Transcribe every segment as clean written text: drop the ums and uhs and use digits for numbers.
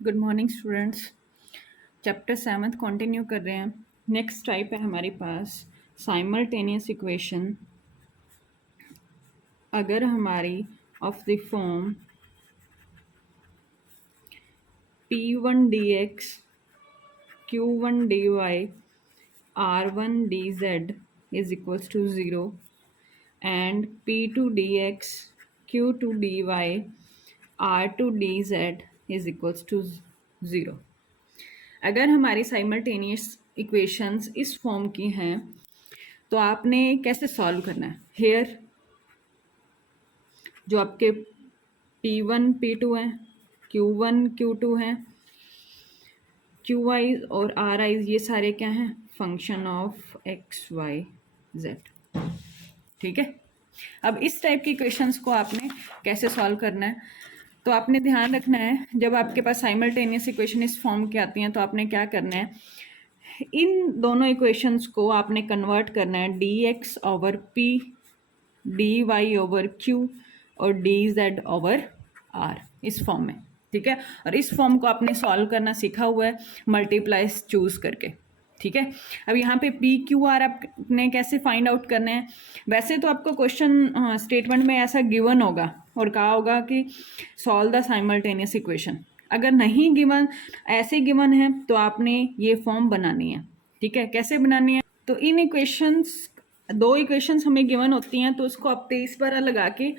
Good morning students. Chapter 7 continue कर रहे हैं। नेक्स्ट टाइप है हमारे पास साइमल्टेनियस इक्वेशन। अगर हमारी of the form p1 dx q1 dy r1 dz is equals to 0 and p2 dx q2 dy r2 dz is equals to 0। अगर हमारी simultaneous equations इस फॉर्म की हैं तो आपने कैसे सॉल्व करना है। हेयर जो आपके P1 P2 हैं, Q1 Q2 हैं, QI और RI ये सारे क्या हैं, फंक्शन ऑफ XYZ। ठीक है। अब इस टाइप की क्वेश्चंस को आपने कैसे सॉल्व करना है, तो आपने ध्यान रखना है जब आपके पास साइमल्टेनियस इक्वेशन इस फॉर्म की आती हैं तो आपने क्या करना है, इन दोनों इक्वेशंस को आपने कन्वर्ट करना है dx over p, dy over q और dz ओवर r इस फॉर्म में। ठीक है। और इस फॉर्म को आपने सॉल्व करना सीखा हुआ है मल्टीप्लाइज चूज करके। ठीक है। अब यहाँ पे पी क्यू आर आपने कैसे फाइंड आउट करना है। वैसे तो आपको क्वेश्चन स्टेटमेंट में ऐसा गिवन होगा और कहा होगा कि सॉल्व द साइमल्टेनियस इक्वेशन। अगर नहीं गिवन, ऐसे गिवन है तो आपने ये फॉर्म बनानी है। ठीक है। कैसे बनानी है, तो इन इक्वेशंस, दो इक्वेशंस हमें गिवन होती हैं तो उसको आप 23 लगा के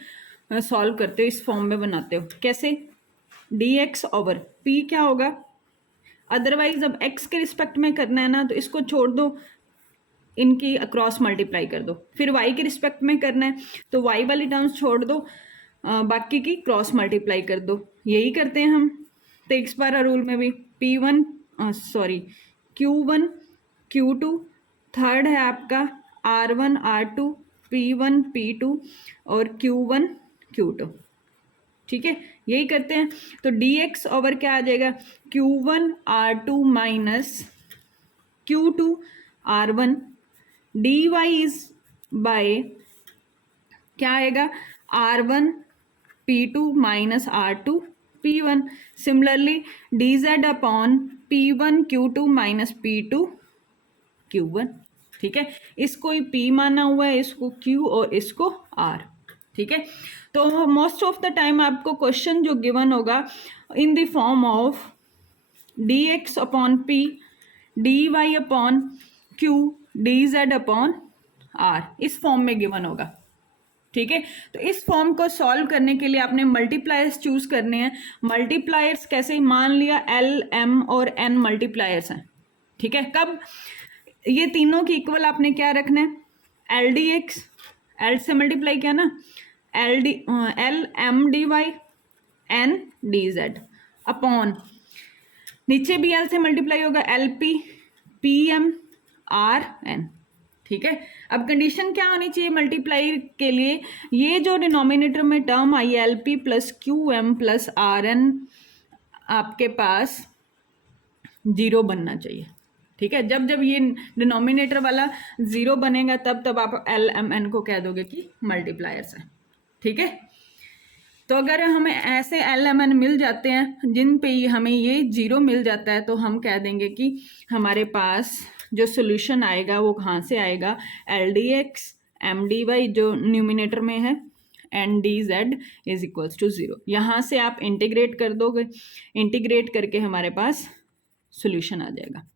सॉल्व करते हो, इस फॉर्म में बनाते हो। कैसे, dx ओवर p क्या होगा, अदरवाइज अब x के रिस्पेक्ट में करना है ना तो इसको छोड़ दो, इनकी अक्रॉस मल्टीप्लाई कर दो। फिर y के रिस्पेक्ट में करना है तो y वाली टर्म्स छोड़ दो, बाकी की क्रॉस मल्टीप्लाई कर दो। यही करते हैं हम 23 रूल में भी। P1 Q1 Q2, थर्ड है आपका R1 R2, P1 P2 और Q1 Q2। ठीक है, यही करते हैं। तो dx ओवर क्या आ जाएगा, Q1 R2 minus Q2 R1, dy is by क्या आएगा, R1 P2 minus R2 P1। Similarly dz upon P1 Q2 minus P2 Q1। ठीक है, इसको P माना हुआ है, इसको Q और इसको R। ठीक है। तो मोस्ट ऑफ द टाइम आपको क्वेश्चन जो गिवन होगा in the form of dx upon p, dy upon q, dz upon r, इस फॉर्म में गिवन होगा। ठीक है। तो इस फॉर्म को सॉल्व करने के लिए आपने मल्टीप्लायर्स चूज करने हैं। मल्टीप्लायर्स कैसे, मान लिया l m और n मल्टीप्लायर्स हैं। ठीक है। कब, ये तीनों की इक्वल आपने क्या रखना है, एल डी एक्स, एल से मल्टीप्लाई किया ना, l m d y n d z upon, नीचे भी एल से मल्टीप्लाई होगा, l p p m r n. ठीक है। अब कंडीशन क्या होनी चाहिए मल्टीप्लाई के लिए, ये जो डिनोमिनेटर में टर्म आई l p plus q m plus r n आपके पास जीरो बनना चाहिए। ठीक है। जब जब ये डिनोमिनेटर वाला जीरो बनेगा तब तब आप एल एम एन को कह दोगे कि मल्टीप्लायर्स है। ठीक है। तो अगर हमें ऐसे एल एम एन मिल जाते हैं जिन पे हमें ये जीरो मिल जाता है तो हम कह देंगे कि हमारे पास जो सोल्यूशन आएगा वो कहाँ से आएगा, l d x m d y जो न्यूमिनेटर में है n d z is equals to zero. यहाँ से आप इंटीग्रेट कर दोगे, इंटीग्रेट करके हमारे पास सोल्यूशन आ जाएगा।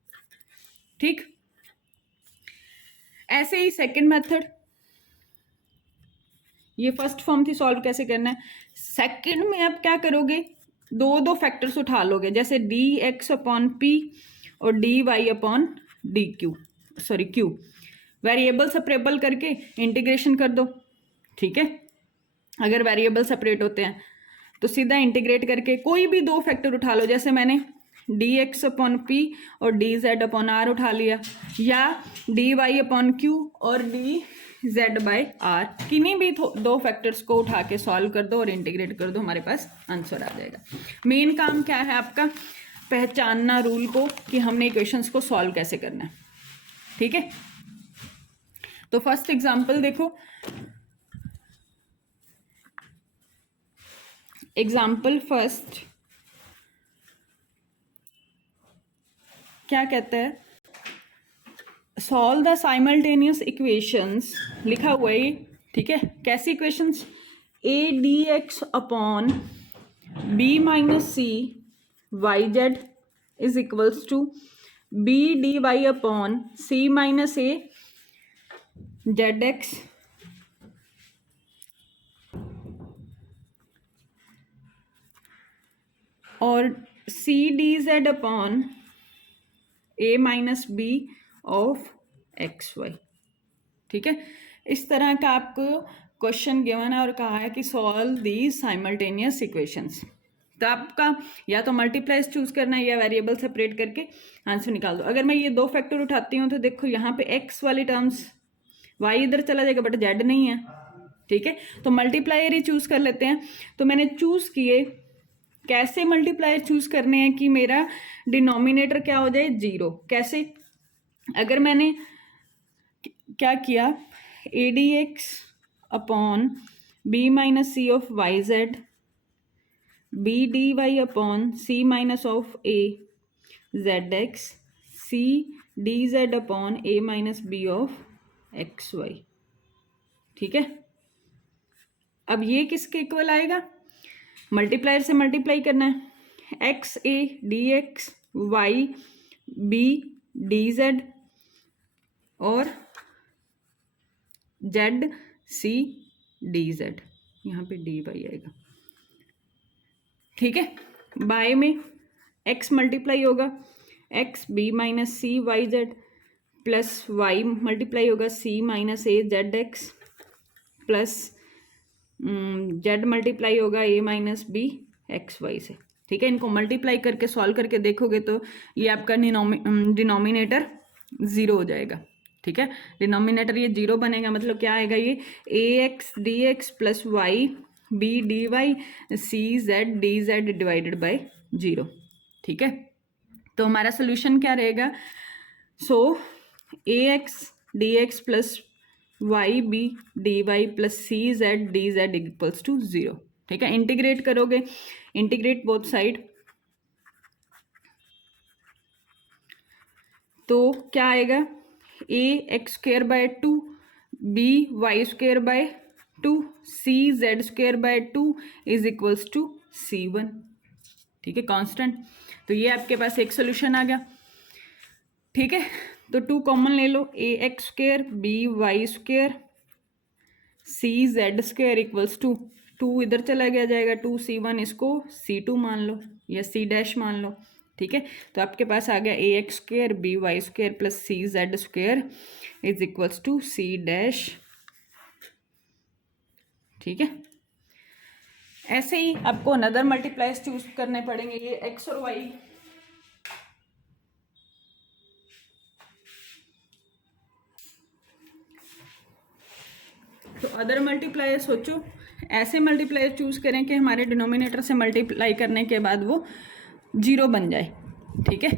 ठीक। ऐसे ही सेकंड मेथड, ये फर्स्ट फॉर्म थी, सॉल्व कैसे करना है। सेकंड में आप क्या करोगे, दो दो फैक्टर्स उठा लोगे, जैसे डी एक्स अपॉन पी और d Y upon d q, sorry q, variable separable करके इंटीग्रेशन कर दो। ठीक है। अगर वेरिएबल सेपरेट होते हैं तो सीधा इंटीग्रेट करके कोई भी दो फैक्टर उठा लो, जैसे मैंने डी एक्स अपॉन पी और डी जेड अपॉन आर उठा लिया, या डी वाई अपॉन क्यू और डी जेड बाई आर, किन्हीं भी दो फैक्टर्स को उठा के सॉल्व कर दो और इंटीग्रेट कर दो, हमारे पास आंसर आ जाएगा। मेन काम क्या है आपका, पहचानना रूल को कि हमने इक्वेशंस को सॉल्व कैसे करना है। ठीक है। तो फर्स्ट एग्जांपल देखो, एग्जाम्पल फर्स्ट, क्या कहता है, सॉल्व द साइमल्टेनियस इक्वेशंस, लिखा हुआ है ये, ठीक है। कैसी equations, a d x upon b minus c y z is equals to b d Y upon c minus a z x और c d z upon a minus b of x y, ठीक है। इस तरह का आपको question given है और कहा है कि सॉल्व दी साइमल्टेनियस इक्वेशंस। तो आपका या तो मल्टीप्लाइज चूज करना है या वेरिएबल सेपरेट करके आंसर निकाल दो। अगर मैं ये 2 फैक्टर उठाती हूँ तो देखो यहाँ पे एक्स वाली टर्म्स, वाई इधर चला जाएगा बट जेड नहीं है, ठीक है। तो मल्टीप्लायर ही चूज कर लेते हैं। तो मैंने चूज किए, कैसे मल्टीप्लायर चूज करने हैं कि मेरा डिनोमिनेटर क्या हो जाए 0। कैसे, अगर मैंने क्या किया, a d x upon b minus c of y z, b d Y upon c minus of a z x, c d z upon a minus b of x y, ठीक है। अब ये किसके इक्वल आएगा, multiplier से multiply करना है, x a d x y b d z और जेड सी डी जेड, यहाँ पे डी वाई आएगा, ठीक है। बाय में एक्स मल्टीप्लाई होगा x b minus c y z plus y multiply होगा c minus a z x plus z multiply होगा a minus b x y से, ठीक है। इनको मल्टीप्लाई करके सॉल्व करके देखोगे तो ये आपका डिनोमिनेटर 0 हो जाएगा, ठीक है। डिनोमिनेटर ये 0 बनेगा, मतलब क्या आएगा, ये a x d x plus y b d y c z d z divided by 0, ठीक है। तो हमारा सोल्यूशन क्या रहेगा, so a x d x plus y b d y plus c z d z equals to 0, ठीक है। Integrate करोगे, integrate both side, तो क्या आएगा, a x square by 2 b y square by 2 c z square by 2 is equals to C1, ठीक है, constant. तो ये आपके पास एक सोल्यूशन आ गया, ठीक है। तो 2 कॉमन ले लो, a x square b y square c z square equals to 2 इधर चला गया जाएगा 2C1, इसको C2 मान लो या C डैश मान लो, ठीक है। तो आपके पास आ गया a x square b y square plus c z square is equals to C dash, ठीक है। ऐसे ही आपको अनदर मल्टीप्लायर्स चूज करने पड़ेंगे, ये एक्स और वाई, तो अदर मल्टीप्लायर सोचो, ऐसे मल्टीप्लायर चूज करें कि हमारे डिनोमिनेटर से मल्टीप्लाई करने के बाद वो 0 बन जाए, ठीक है।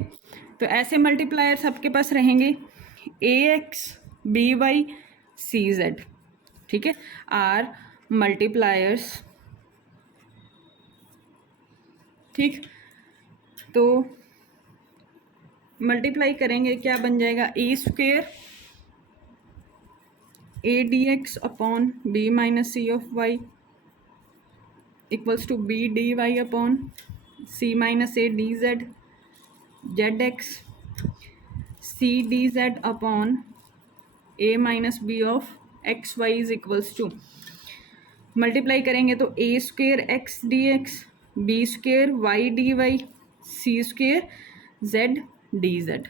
तो ऐसे मल्टीप्लायर्स आपके पास रहेंगे a x b y c z, ठीक है, आर मल्टीप्लायर्स, ठीक। तो मल्टीप्लाई करेंगे, क्या बन जाएगा, a square a d x upon b minus c of y equals to b d Y upon c minus a d z z x c d z upon a minus b of x y is equals to, multiply करेंगे तो a square x d x b square y d y c square z d z,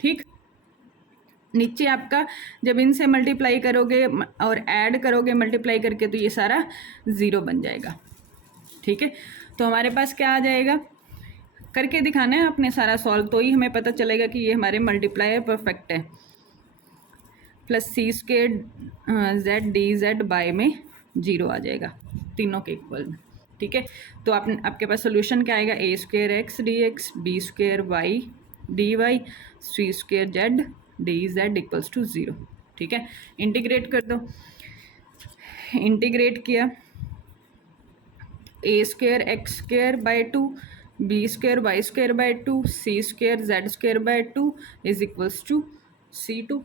ठीक। नीचे आपका जब इनसे multiply करोगे और add करोगे मल्टीप्लाई करके तो ये सारा 0 बन जाएगा, ठीक है। तो हमारे पास क्या आ जाएगा, करके दिखाना है आपने सारा सॉल्व, तो ही हमें पता चलेगा कि ये हमारे मल्टीप्लायर परफेक्ट है, plus c square z d z by में 0 आ जाएगा तीनों के इक्वल में, ठीक है। तो आपके पास सोल्यूशन क्या आएगा, a square x d x b square y d y c square z d z equals to 0, ठीक है। इंटीग्रेट कर दो, इंटीग्रेट किया, a square x square by 2 b square y square by 2 c square z square by 2 is equals to C2।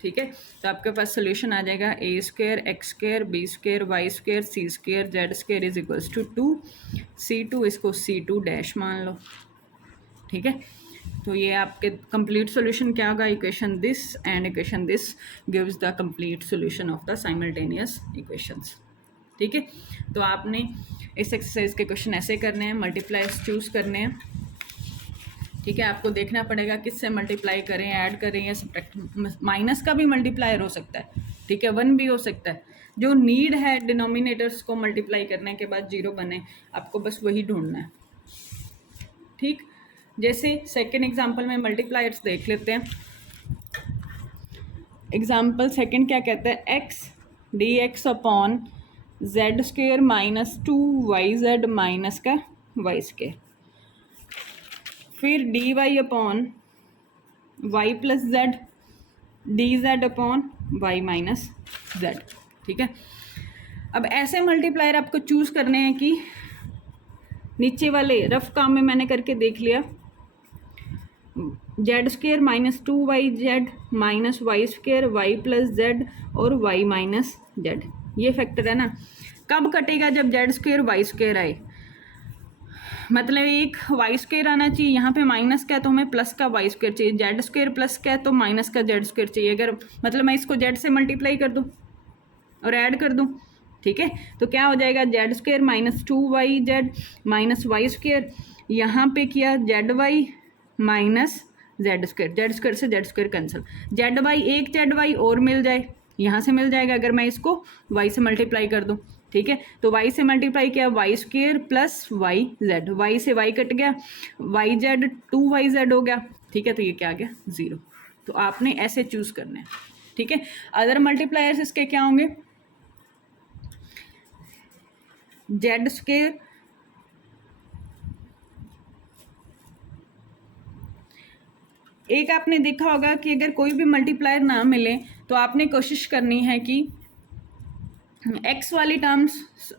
ठीक है, तो आपके पास सोल्यूशन आ जाएगा a square x square b square y square c square z square is equals to 2 इसको C2 dash मान लो। ठीक है, तो ये आपके कंप्लीट सॉल्यूशन क्या होगा, equation this and equation this gives the complete solution of the simultaneous equations. ठीक है, तो आपने इस एक्सरसाइज के क्वेश्चन ऐसे करने हैं, मल्टीप्लायर्स चूज करने हैं। ठीक है, आपको देखना पड़ेगा किससे मल्टीप्लाई करें, ऐड करें या सब्ट्रैक्ट। माइनस का भी मल्टीप्लायर हो सकता है, ठीक है, 1 भी हो सकता है। जो नीड है डिनोमिनेटर्स को मल्टीप्लाई करने के बाद 0 बने, आपको बस वही ढूंढना है। ठीक, जैसे सेकेंड एग्जाम्पल में मल्टीप्लायर्स देख लेते हैं। एग्जाम्पल सेकेंड क्या कहता है, x d x upon z square minus 2yz minus का वाई स्क्वेयर, फिर d Y upon y plus z d z upon y minus z. ठीक है, अब ऐसे मल्टीप्लायर आपको चूज करने हैं कि नीचे वाले रफ काम में मैंने करके देख लिया, z square minus 2yz minus y square y plus z और वाई माइनस जेड, ये फैक्टर है ना। कब कटेगा, जब जेड स्क्वेयर वाई स्क्वेयर आए, मतलब एक वाई स्क्वेयर आना चाहिए, यहाँ पे माइनस का है तो हमें प्लस का वाई स्क्वेयर चाहिए, जेड स्क्वेयर प्लस का है तो माइनस का जेड स्क्वेयर चाहिए। अगर मतलब मैं इसको जेड से मल्टीप्लाई कर दूँ और ऐड कर दूँ, ठीक है, तो क्या हो जाएगा, z square minus 2yz minus y square, यहाँ पे किया z y minus z square से z square cancel, z y एक जेड वाई और मिल जाए, यहाँ से मिल जाएगा अगर मैं इसको वाई से मल्टीप्लाई कर दूँ। ठीक है, तो वाई से मल्टीप्लाई किया y square plus y z, y से वाई कट गया, वाई जेड 2yz हो गया। ठीक है, तो ये क्या आ गया 0। तो आपने ऐसे चूज करना है। ठीक है, अदर मल्टीप्लायर्स इसके क्या होंगे, जेड स्क्वेयर एक आपने देखा होगा कि अगर कोई भी मल्टीप्लायर ना मिले तो आपने कोशिश करनी है कि एक्स वाली टर्म्स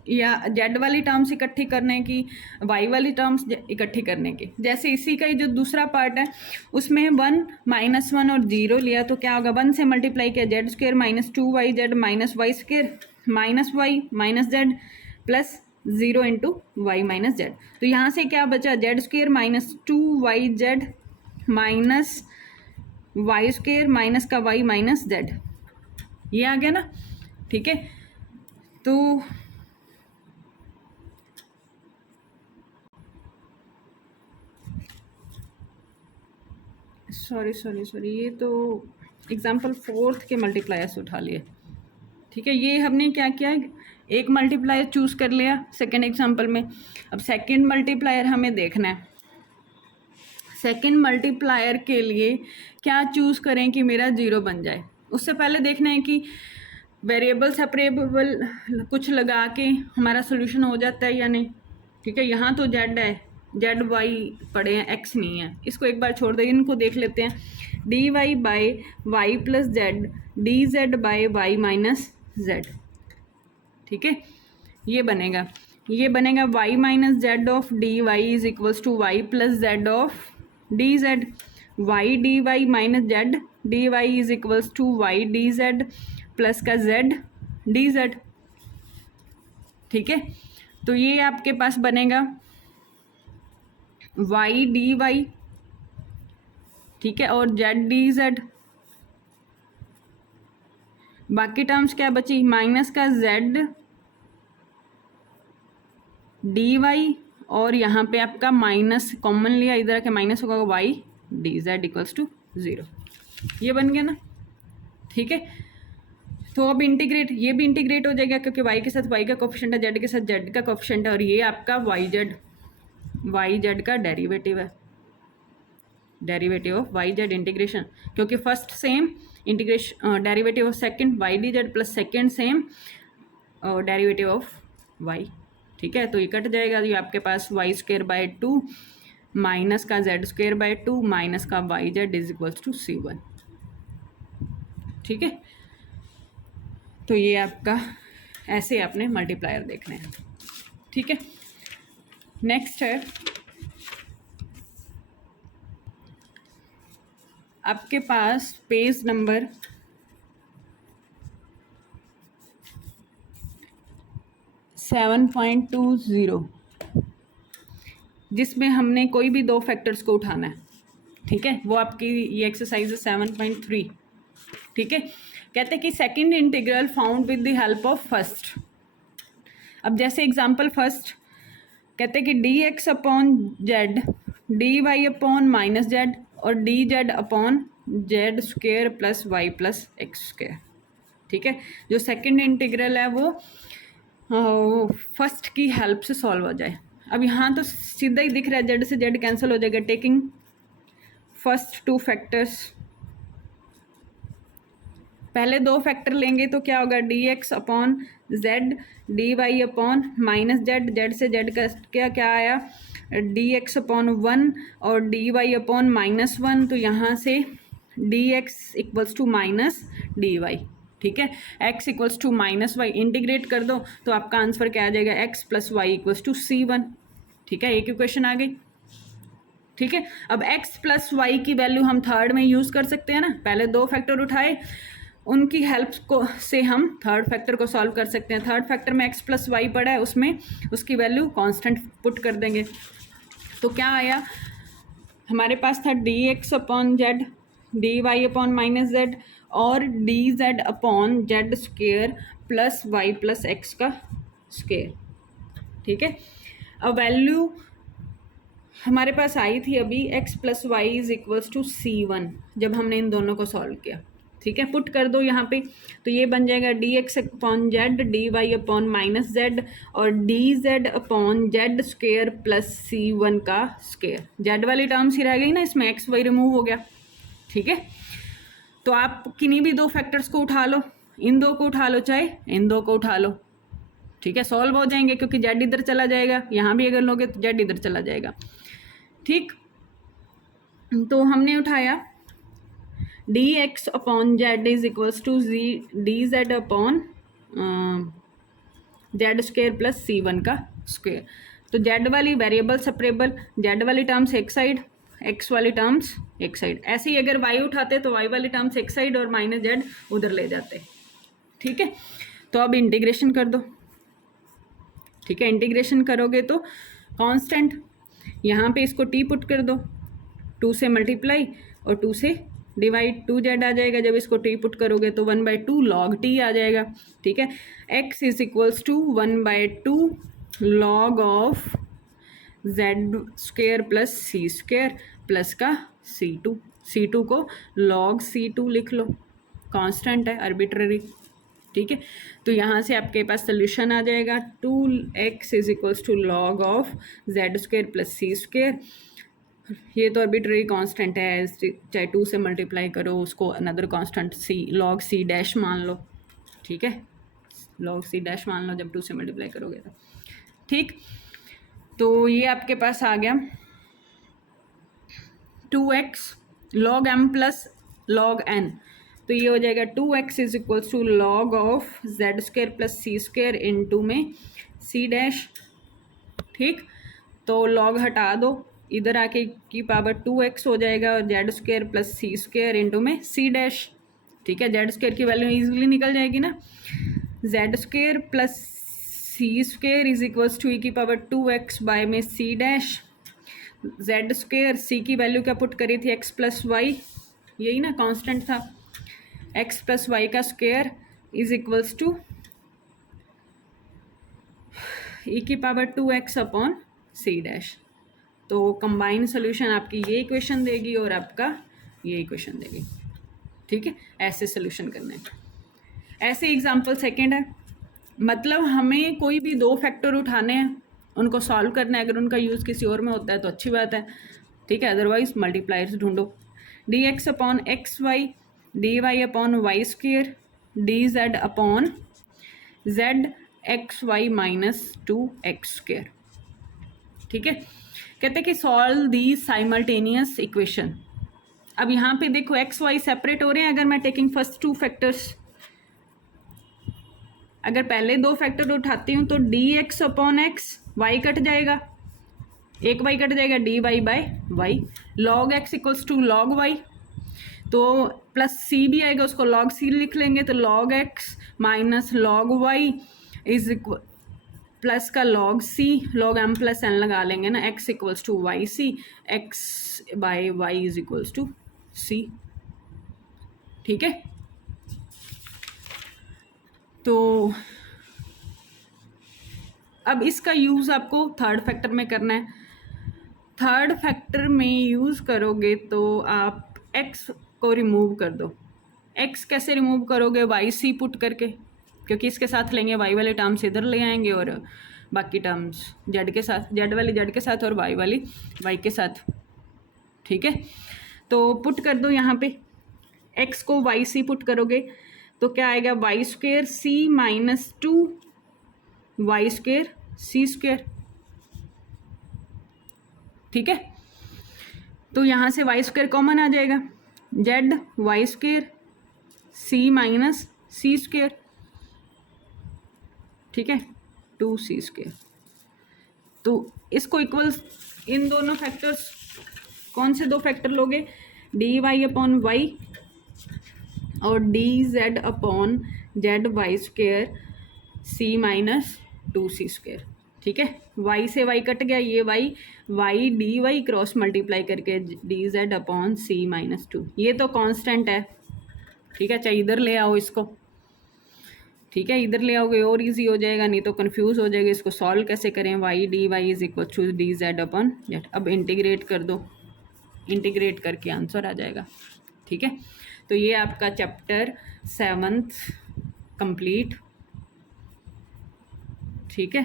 या जेड वाली टर्म्स इकट्ठी करने की, वाई वाली टर्म्स इकट्ठी करने की। जैसे इसी का ही जो दूसरा पार्ट है उसमें 1 -1 और 0 लिया, तो क्या होगा, 1 से मल्टीप्लाई किया z square minus 2yz minus y square minus y minus z plus 0 into y minus z. तो यहाँ से क्या बचा, z square minus 2yz minus y square minus का वाई माइनस जेड, ये आ गया ना। ठीक है, तो सॉरी ये तो एग्जाम्पल 4th के मल्टीप्लायर्स उठा लिए। ठीक है, ये हमने क्या किया, एक मल्टीप्लायर चूज कर लिया सेकेंड एग्जाम्पल में। अब सेकेंड मल्टीप्लायर हमें देखना है, सेकेंड मल्टीप्लायर के लिए क्या चूज करें कि मेरा 0 बन जाए। उससे पहले देखना है कि वेरिएबल सेपरेबल कुछ लगा के हमारा सोल्यूशन हो जाता है या नहीं। ठीक है, यहाँ तो जेड है, जेड वाई पड़े हैं, एक्स नहीं है, इसको एक बार छोड़ दें, इनको देख लेते हैं। D y by y plus z d z by y minus z. ठीक है, ये बनेगा y minus z of d y is equals to y plus z of d z, y d y minus z D y is equals to y d z plus का z d z. ठीक है, तो ये आपके पास बनेगा Y d y, ठीक है, और जेड डी जेड। बाकी टर्म्स क्या बची, माइनस का जेड डी वाई और यहाँ पे आपका माइनस कॉमन लिया, इधर आके माइनस होगा y d z equals to 0। ये बन गया ना। ठीक है, तो अब इंटीग्रेट, ये भी इंटीग्रेट हो जाएगा क्योंकि y के साथ y का कोफिशिएंट है, z के साथ z का कोफिशिएंट है, और ये आपका वाई जेड का डेरिवेटिव है, derivative of y z integration, क्योंकि first same integration derivative of second y d z plus second same derivative of y. ठीक है, तो ये कट जाएगा, ये आपके पास वाई स्क्वेयर बाय 2 माइनस का जेड स्क्वेयर बाय 2 माइनस का y z is equals to C1। ठीक है, तो ये आपका ऐसे आपने मल्टीप्लायर देखने हैं। ठीक है, नेक्स्ट है आपके पास पेज नंबर 7.20 जिसमें हमने कोई भी दो फैक्टर्स को उठाना है, ठीक है। वो आपकी ये एक्सरसाइज है 7.3, ठीक है। कहते हैं कि second integral found with the help of first. अब जैसे एग्जांपल फर्स्ट कहते हैं कि d x upon Z D Y upon minus z और d z upon z square plus y plus x square, ठीक है। जो सेकंड इंटीग्रल है वो फर्स्ट की हेल्प से सॉल्व हो जाए। अब यहाँ तो सीधा ही दिख रहा है, जेड से जेड कैंसिल हो जाएगा। टेकिंग फर्स्ट टू फैक्टर्स, पहले दो फैक्टर लेंगे तो क्या होगा, D x upon Z D Y upon minus Z, Z से जेड का क्या क्या आया, डी एक्स अपॉन 1 और डी वाई अपॉन -1। तो यहाँ से d x equals to minus d y, ठीक है। x equals to -y integrate कर दो तो आपका आंसर क्या आ जाएगा, x plus y equals to C1, ठीक है। एक इक्वेशन आ गई, ठीक है। अब x प्लस वाई की वैल्यू हम थर्ड में यूज़ कर सकते हैं ना, पहले दो फैक्टर उठाए उनकी हेल्प को से हम थर्ड फैक्टर को सॉल्व कर सकते हैं। थर्ड फैक्टर में x प्लस वाई पड़ा है, उसमें उसकी वैल्यू कांस्टेंट पुट कर देंगे। तो क्या आया हमारे पास था d x upon Z D Y upon minus z और d z upon z square plus y plus x का स्क्वेयर, ठीक है। अब वैल्यू हमारे पास आई थी अभी x plus y is equals to C1 जब हमने इन दोनों को सॉल्व किया, ठीक है। पुट कर दो यहाँ पे तो ये बन जाएगा d x upon Z D Y upon minus z और d z upon z square plus C1 का स्क्वेयर। जेड वाली टर्म्स ही रह गई ना, इसमें एक्स वाई रिमूव हो गया, ठीक है। तो आप किन्हीं भी दो फैक्टर्स को उठा लो, इन दो को उठा लो चाहे इन दो को उठा लो, ठीक है, सॉल्व हो जाएंगे क्योंकि जेड इधर चला जाएगा, यहाँ भी अगर लोगे तो जेड इधर चला जाएगा, ठीक। तो हमने उठाया d x upon z is equals to d z upon z square plus C1 का स्क्वेयर। तो जेड वाली वेरिएबल सेपरेबल, जेड वाली टर्म्स एक साइड, एक्स वाली टर्म्स एक साइड। ऐसे ही अगर वाई उठाते तो वाई वाली टर्म्स एक साइड और माइनस जेड उधर ले जाते, ठीक है। तो अब इंटीग्रेशन कर दो, ठीक है। इंटीग्रेशन करोगे तो कांस्टेंट यहाँ पे इसको टी पुट कर दो, 2 से मल्टीप्लाई और 2 से डिवाइड, 2z आ जाएगा। जब इसको टी पुट करोगे तो 1/2 log t आ जाएगा, ठीक है। x is equals to 1/2 log of z square plus c square plus का C2 को log C2 लिख लो, कांस्टेंट है आर्बिट्ररी, ठीक है। तो यहाँ से आपके पास सोल्यूशन आ जाएगा 2x is equals to log of z square plus c square. ये तो आर्बिट्ररी कांस्टेंट है, चाहे 2 से मल्टीप्लाई करो उसको another constant log C dash मान लो, ठीक है। log C डैश मान लो जब 2 से मल्टीप्लाई करोगे तो, ठीक। तो ये आपके पास आ गया 2x log m plus log n। तो ये हो जाएगा 2x is equals to log of z square plus c square into में c डैश, ठीक। तो log हटा दो, इधर आके की पावर 2x हो जाएगा और z square plus c square into में c डैश, ठीक है। जेड स्क्वेयर की वैल्यू इजीली निकल जाएगी ना, z square plus c square is equals to e की पावर 2x बाय में c dash, z square c की वैल्यू क्या पुट करी थी x प्लस वाई, यही ना कांस्टेंट था, x प्लस वाई का square is equals to e की power 2x upon c dash. तो कंबाइंड सोल्यूशन आपकी ये इक्वेशन देगी और आपका ये इक्वेशन देगी, ठीक है। ऐसे सोल्यूशन करना है। ऐसे एग्जांपल सेकंड है, मतलब हमें कोई भी दो फैक्टर उठाने हैं, उनको सॉल्व करना है। अगर उनका यूज़ किसी और में होता है तो अच्छी बात है, ठीक है, अदरवाइज मल्टीप्लायर्स ढूंढो। D x upon x y d Y upon y square d z upon z x y -2x square, ठीक है। कहते हैं कि सॉल्व दी साइमल्टेनियस इक्वेशन। अब यहाँ पे देखो एक्स वाई सेपरेट हो रहे हैं। अगर मैं टेकिंग फर्स्ट टू फैक्टर्स, अगर पहले दो फैक्टर उठाती हूँ तो d x upon x y cut जाएगा, एक वाई कट जाएगा, d y by y, log x equals to log y. तो प्लस सी भी आएगा, उसको लॉग सी लिख लेंगे, तो log x minus log y is equal plus का log c, log m plus n लगा लेंगे ना, x equals to y c, x by y is equals to c. ठीक है, तो अब इसका यूज़ आपको थर्ड फैक्टर में करना है। थर्ड फैक्टर में यूज़ करोगे तो आप x को रिमूव कर दो। x कैसे रिमूव करोगे? वाई सी पुट करके, क्योंकि इसके साथ लेंगे y वाले टर्म्स इधर ले आएंगे और बाकी टर्म्स z के साथ, z वाली z के साथ और y वाली y के साथ। ठीक है, तो पुट कर दो यहाँ पे, x को वाई सी पुट करोगे तो क्या आएगा? Y square c minus two Y square C square. ठीक है, तो यहाँ से वाई स्क्वेयर कॉमन आ जाएगा, Z y square c minus C square. ठीक है, 2c स्क्वेयर। तो इसको इक्वल्स इन दोनों फैक्टर्स, कौन से दो फैक्टर लोगे? डी वाई अपॉन वाई और d z upon z y square c minus 2c square. ठीक है, y से y कट गया, ये y d y cross multiply करके d z upon c minus 2, ये तो कांस्टेंट है। ठीक है, चाहे इधर ले आओ इसको। ठीक है, इधर ले आओगे और इजी हो जाएगा, नहीं तो कंफ्यूज हो जाएगा। इसको सॉल्व कैसे करें? y d y is equal to d z upon z. अब इंटीग्रेट कर दो, इंटीग्रेट करके आंसर आ जाएगा। ठीक है, तो ये आपका चैप्टर 7th कंप्लीट। ठीक है,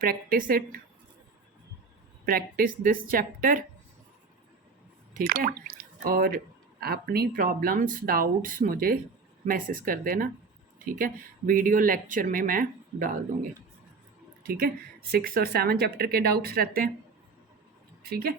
practice it, practice this chapter. ठीक है, और अपनी प्रॉब्लम्स डाउट्स मुझे मैसेज कर देना। ठीक है, वीडियो लेक्चर में मैं डाल दूँगी। ठीक है, 6 और 7 चैप्टर के डाउट्स रहते हैं। ठीक है।